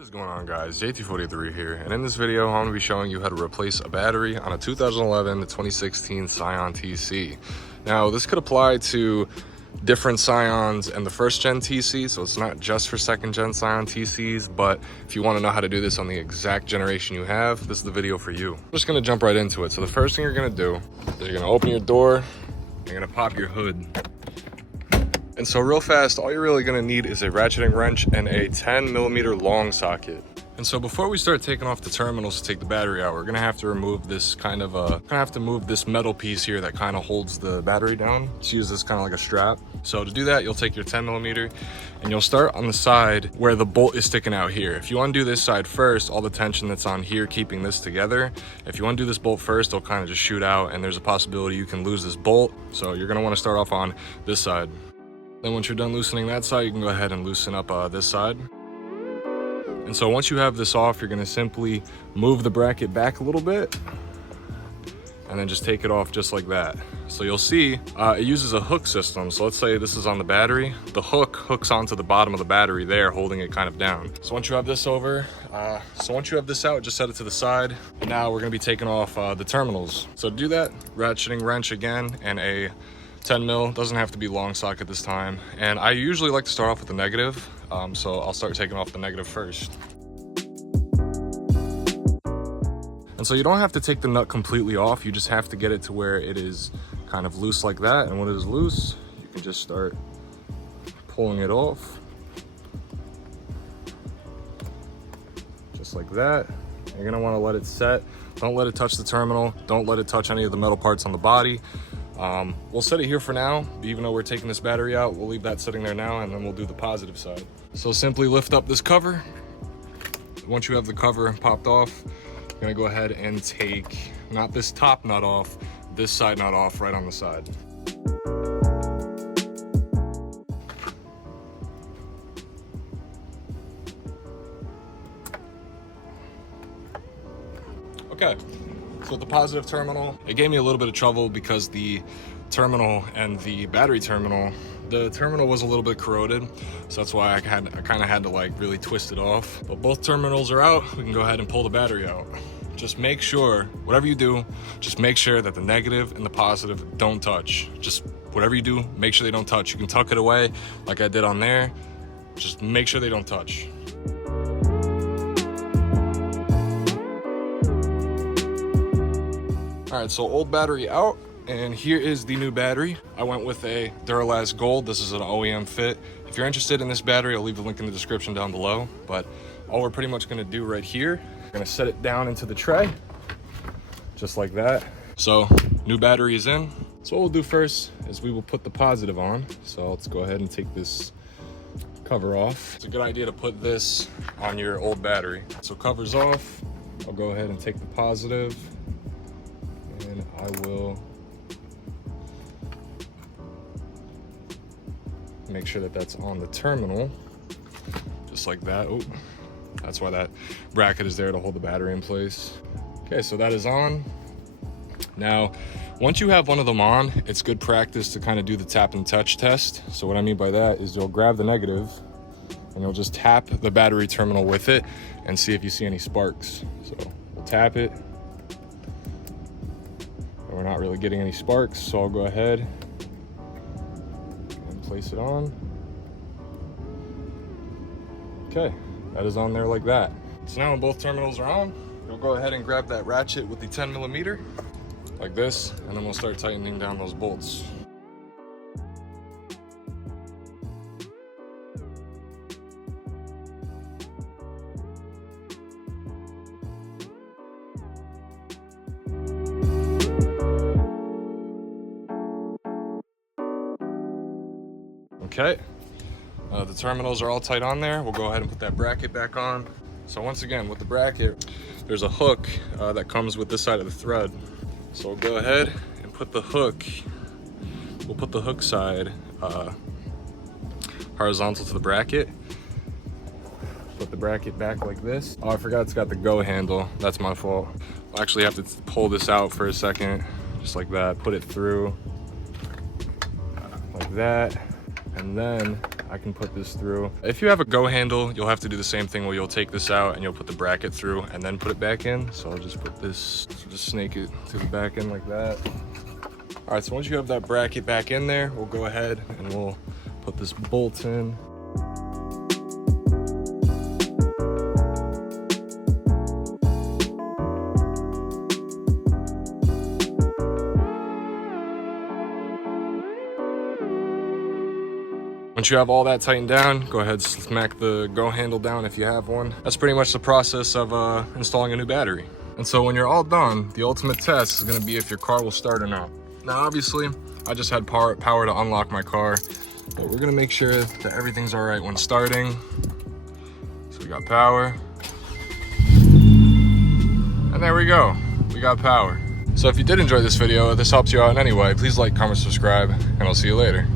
What is going on, guys? JT43 here, and in this video I'm going to be showing you how to replace a battery on a 2011 to 2016 Scion TC. Now this could apply to different Scions and the first gen TC, so it's not just for second gen Scion TCs, but if you want to know how to do this on the exact generation you have, this is the video for you. I'm just going to jump right into it. So the first thing you're going to do is you're going to open your door, you're going to pop your hood. And so real fast, all you're really gonna need is a ratcheting wrench and a 10mm long socket. And so before we start taking off the terminals to take the battery out, we're gonna have to remove this move this metal piece here that kind of holds the battery down. Just use this kind of like a strap. So to do that, you'll take your 10mm and you'll start on the side where the bolt is sticking out here. If you undo this side first, all the tension that's on here keeping this together, if you undo this bolt first, it'll kind of just shoot out and there's a possibility you can lose this bolt. So you're gonna wanna start off on this side. Then once you're done loosening that side, you can go ahead and loosen up this side. And so once you have this off, you're gonna simply move the bracket back a little bit and then just take it off just like that. So you'll see it uses a hook system. So let's say this is on the battery. The hook hooks onto the bottom of the battery there, holding it kind of down. So once you have this over, once you have this out, just set it to the side. And now we're gonna be taking off the terminals. So to do that, ratcheting wrench again and a 10 mil, doesn't have to be long socket this time. And I usually like to start off with the negative, so I'll start taking off the negative first. And so you don't have to take the nut completely off, you just have to get it to where it is kind of loose like that. And when it is loose, you can just start pulling it off. Just like that. You're gonna wanna let it set. Don't let it touch the terminal. Don't let it touch any of the metal parts on the body. We'll set it here for now, even though we're taking this battery out, we'll leave that sitting there now and then we'll do the positive side. So simply lift up this cover. Once you have the cover popped off, you're gonna go ahead and take, not this top nut off, this side nut off right on the side. Okay. So with the positive terminal, it gave me a little bit of trouble because the terminal and the battery terminal, the terminal was a little bit corroded. So that's why I kind of had to like really twist it off. But both terminals are out. We can go ahead and pull the battery out. Just make sure, whatever you do, just make sure that the negative and the positive don't touch. Just whatever you do, make sure they don't touch. You can tuck it away like I did on there. Just make sure they don't touch. All right, so old battery out, and here is the new battery. I went with a Duralast Gold. This is an OEM fit. If you're interested in this battery, I'll leave the link in the description down below. But all we're pretty much gonna do right here, we're gonna set it down into the tray, just like that. So new battery is in. So what we'll do first is we will put the positive on. So let's go ahead and take this cover off. It's a good idea to put this on your old battery. So cover's off. I'll go ahead and take the positive. And I will make sure that that's on the terminal, just like that. Oh, that's why that bracket is there to hold the battery in place. Okay, so that is on. Now, once you have one of them on, it's good practice to kind of do the tap and touch test. So what I mean by that is you'll grab the negative and you'll just tap the battery terminal with it and see if you see any sparks. So we'll tap it. We're not really getting any sparks, so I'll go ahead and place it on. Okay, that is on there like that. So now when both terminals are on, you'll go ahead and grab that ratchet with the 10mm, like this, and then we'll start tightening down those bolts. Okay, the terminals are all tight on there. We'll go ahead and put that bracket back on. So once again, with the bracket, there's a hook that comes with this side of the thread. So we'll go ahead and put the hook, we'll put the hook side horizontal to the bracket. Put the bracket back like this. Oh, I forgot it's got the go handle. That's my fault. I'll actually have to pull this out for a second, just like that. Put it through like that. And then I can put this through. If you have a go handle, you'll have to do the same thing where you'll take this out and you'll put the bracket through and then put it back in. So I'll just put this, just snake it to the back end like that. All right, so once you have that bracket back in there, we'll go ahead and we'll put this bolt in. Once you have all that tightened down, go ahead, smack the go handle down if you have one. That's pretty much the process of installing a new battery. And so when you're all done, the ultimate test is gonna be if your car will start or not. Now, obviously, I just had power to unlock my car, but we're gonna make sure that everything's all right when starting. So we got power. And there we go, we got power. So if you did enjoy this video, if this helps you out in any way, please like, comment, subscribe, and I'll see you later.